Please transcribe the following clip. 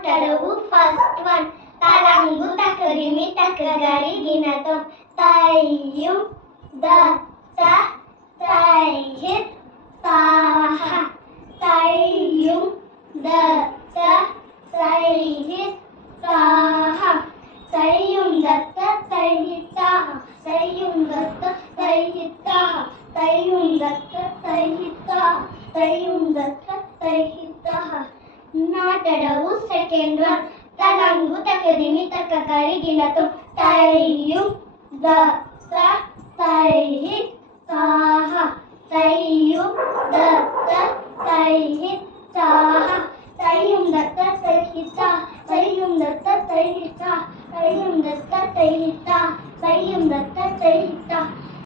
నాటడవు first one తలంగు తకరిమి తకగరి గినతం తయ్యు దత్త తయ్యిత్ తాహ తయ్యు దత్త తయ్యిత్ తాహ తయ్యుం దత్త తయ్యిత్ తాహ తయ్యుం దత్త తయ్యిత్ తాహ తయ్యుం దత్త తయ్యిత్ తాహ తయ్యుం దత్త తయ్యిత్ తాహ నాటడవు సెకండ్ వన్ తలంగు తకరిమి తకగరి గినతం తయ్యు దత్త తయ్యిత్